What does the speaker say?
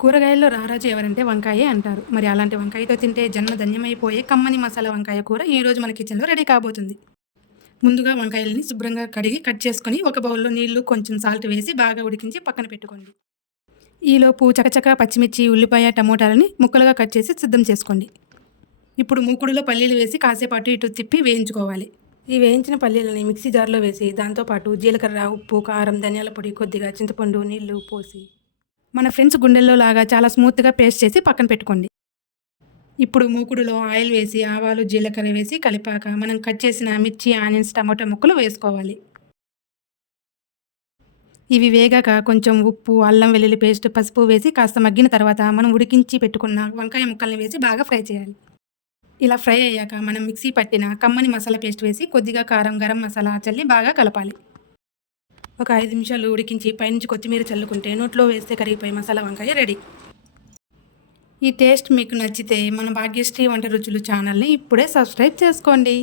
కూరగాయల్లో రారాజు ఎవరంటే వంకాయే అంటారు. మరి అలాంటి వంకాయతో తింటే జన్మ ధన్యమైపోయే కమ్మని మసాలా వంకాయ కూర ఈరోజు మన కిచెన్‌లో రెడీ కాబోతుంది. ముందుగా వంకాయలని శుభ్రంగా కడిగి కట్ చేసుకొని ఒక బౌల్‌లో నీళ్లు, కొంచెం సాల్ట్ వేసి బాగా ఉడికించి పక్కన పెట్టుకోండి. ఈలోపు చకచకా పచ్చిమిర్చి, ఉల్లిపాయ, టమోటాలని ముక్కలుగా కట్ చేసి సిద్ధం చేసుకోండి. ఇప్పుడు మూకుడులో పల్లీలు వేసి కాసేపు అటు ఇటు తిప్పి వేయించుకోవాలి. ఈ వేయించిన పల్లీలని మిక్సీ జార్‌లో వేసి దాంతో పాటు జీలకర్ర, ఉప్పు, కారం, ధనియాల పొడి, కొద్దిగా చింతపండు, నీళ్లు పోసి మన ఫ్రెండ్స్ గుండెల్లో లాగా చాలా స్మూత్‌గా పేస్ట్ చేసి పక్కన పెట్టుకోండి. ఇప్పుడు మూకుడులో ఆయిల్ వేసి ఆవాలు, జీలకర్ర వేసి కలిపాక మనం కట్ చేసిన మిర్చి, ఆనియన్స్, టమాటా ముక్కలు వేసుకోవాలి. ఇవి వేగాక కొంచెం ఉప్పు, అల్లం వెల్లుల్లి పేస్ట్, పసుపు వేసి కాస్త మగ్గిన తర్వాత మనం ఉడికించి పెట్టుకున్న వంకాయ ముక్కల్ని వేసి బాగా ఫ్రై చేయాలి. ఇలా ఫ్రై అయ్యాక మనం మిక్సీ పట్టిన కమ్మని మసాలా పేస్ట్ వేసి కొద్దిగా కారం, గరం మసాలా చల్లి బాగా కలపాలి. ఒక 5 నిమిషాలు ఉడికించి పైనుంచి కొత్తిమీర చల్లుకుంటే నోట్లో వేస్తే కరిగిపోయే మసాలా వంకాయ రెడీ. ఈ టేస్ట్ మీకు నచ్చితే మన భాగ్యశ్రీ వంట రుచులు ఛానల్ని ఇప్పుడే సబ్స్క్రైబ్ చేసుకోండి.